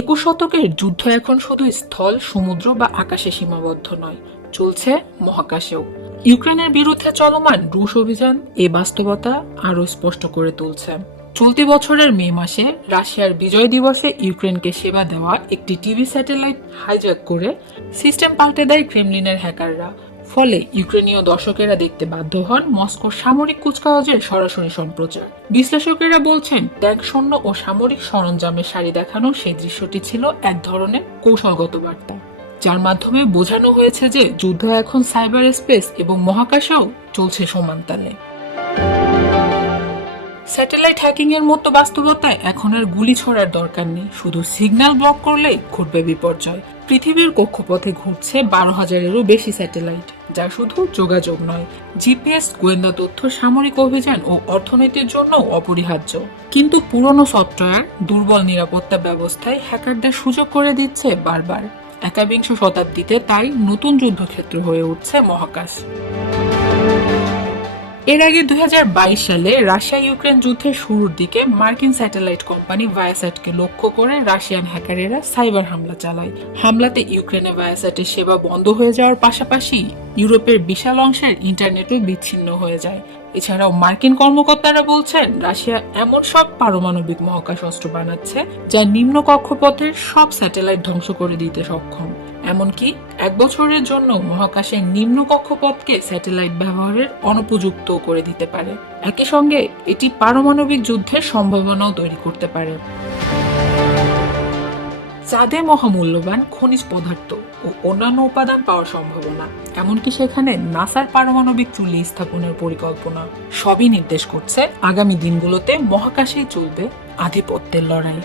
একুশ শতকের যুদ্ধ এখন শুধু স্থল, সমুদ্র বা আকাশে সীমাবদ্ধ নয়, চলছে মহাকাশেও। ইউক্রেনের বিরুদ্ধে চলমান রুশ অভিযান এ বাস্তবতা আরও স্পষ্ট করে তুলছে। চলতি বছরের মে মাসে রাশিয়ার বিজয় দিবসে ইউক্রেনকে সেবা দেওয়া একটি টিভি স্যাটেলাইট হাইজ্যাক করে সিস্টেম পাল্টে দেয় ক্রেমলিনের হ্যাকাররা। ফলে ইউক্রেনীয় দর্শকেরা দেখতে বাধ্য হন মস্কোর সামরিক কুচকাওয়াজের সরাসরি সম্প্রচার। বিশ্লেষকেরা বলছেন ট্যাঙ্ক সৈন্য ও সামরিক সরঞ্জামের সারি দেখানো সেই দৃশ্যটি ছিল এক ধরনের কৌশলগত বার্তা, যার মাধ্যমে বোঝানো হয়েছে যে যুদ্ধ এখন সাইবার স্পেস এবং মহাকাশেও চলছে সমানতালে স্যাটেলাইট হ্যাকিং এর মতো বাস্তবতায় এখন আর গুলি ছড়ার দরকার নেই, শুধু সিগন্যাল ব্লক করলেই ঘটবে বিপর্যয়। পৃথিবীর কক্ষপথে ঘুরছে বারো হাজারেরও বেশি স্যাটেলাইট। যা শুধু যোগাযোগ নয়, জিপিএস, গোয়েন্দা তথ্য, সামরিক অভিযান ও অর্থনীতির জন্য অপরিহার্য। কিন্তু পুরনো সফটওয়্যার, দুর্বল নিরাপত্তা ব্যবস্থায় হ্যাকারদের সুযোগ করে দিচ্ছে বারবার। একাবিংশ শতাব্দীতে তাই নতুন যুদ্ধক্ষেত্র হয়ে উঠছে মহাকাশ। এর আগে দু হাজার বাইশ সালে রাশিয়া ইউক্রেন যুদ্ধের শুরুর দিকে মার্কিন স্যাটেলাইট কোম্পানি ভায়াস্যাটকে লক্ষ্য করে রাশিয়ান হ্যাকারেরা সাইবার হামলা চালায়। হামলাতে ইউক্রেনে ভায়াস্যাটের সেবা বন্ধ হয়ে যাওয়ার পাশাপাশি ইউরোপের বিশাল অংশের ইন্টারনেটও বিচ্ছিন্ন হয়ে যায়। এছাড়াও মার্কিন কর্মকর্তারা বলছেন, রাশিয়া এমন সব পারমাণবিক মহাকাশ অস্ত্র বানাচ্ছে যা নিম্ন কক্ষপথের সব স্যাটেলাইট ধ্বংস করে দিতে সক্ষম। এমনকি এক বছরের জন্য মহাকাশের নিম্ন কক্ষপথকে স্যাটেলাইট ব্যবহারের অনুপযুক্ত করে দিতে পারে। একই সঙ্গে এটি পারমাণবিক যুদ্ধের সম্ভাবনাও তৈরি করতে পারে। চাঁদে মহামূল্যবান খনিজ পদার্থ ও অন্যান্য উপাদান পাওয়ার সম্ভাবনা, এমনকি সেখানে নাসার পারমাণবিক চুল্লি স্থাপনের পরিকল্পনা, সবই নির্দেশ করছে আগামী দিনগুলোতে মহাকাশেই চলবে আধিপত্যের লড়াই।